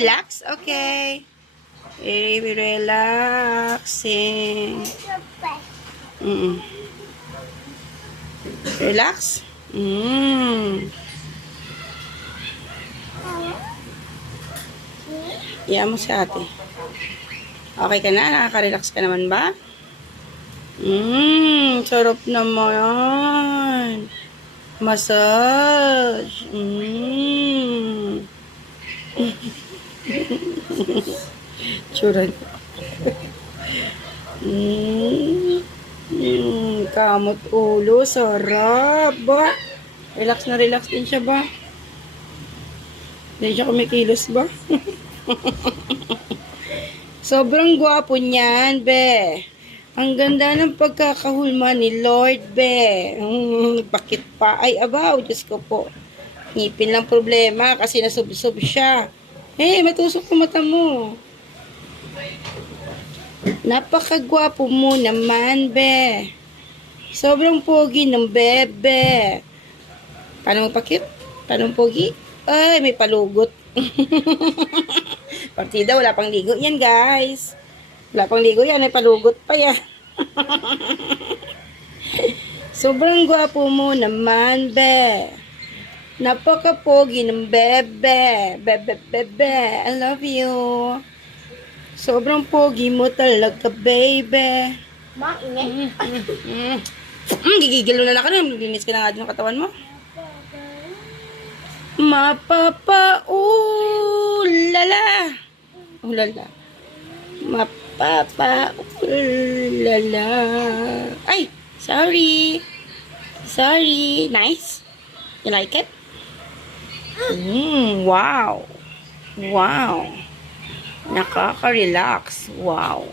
Relax? Okay. Very relaxing. Relax? Iyan mo si ate. Okay ka na? Nakaka-relax ka naman ba? Sarap naman. Massage. Tsura niya. Kamot ulo. Sarap ba? Relax na relax din siya ba? Hindi siya kumikilos ba? Sobrang gwapo niyan, be. Ang ganda ng pagkakahulma ni Lord, be. Bakit pa? Ay, abaw, Diyos ko po. Ngipin lang problema kasi nasubsob siya. Matusok ang mata mo. Napakagwapo mo naman, be. Sobrang pogi ng bebe. Paano mo pakit? Paano mo pogi? Ay, may palugot. Partida, wala pang ligo yan, guys. Wala pang ligo yan, may palugot pa yan. Sobrang gwapo mo naman, be. Napaka-pogi ng bebe. Bebe. I love you. Sobrang pogi mo talaga, baby. Ma, ingay. Gigigil na ka na. Maglinis ka na nga din ng katawan mo. Mapapa-ulala. Ulala. Mapapa-ulala. Ay, sorry. Sorry. Nice? You like it? Wow. Wow. Nakaka-relax. Wow.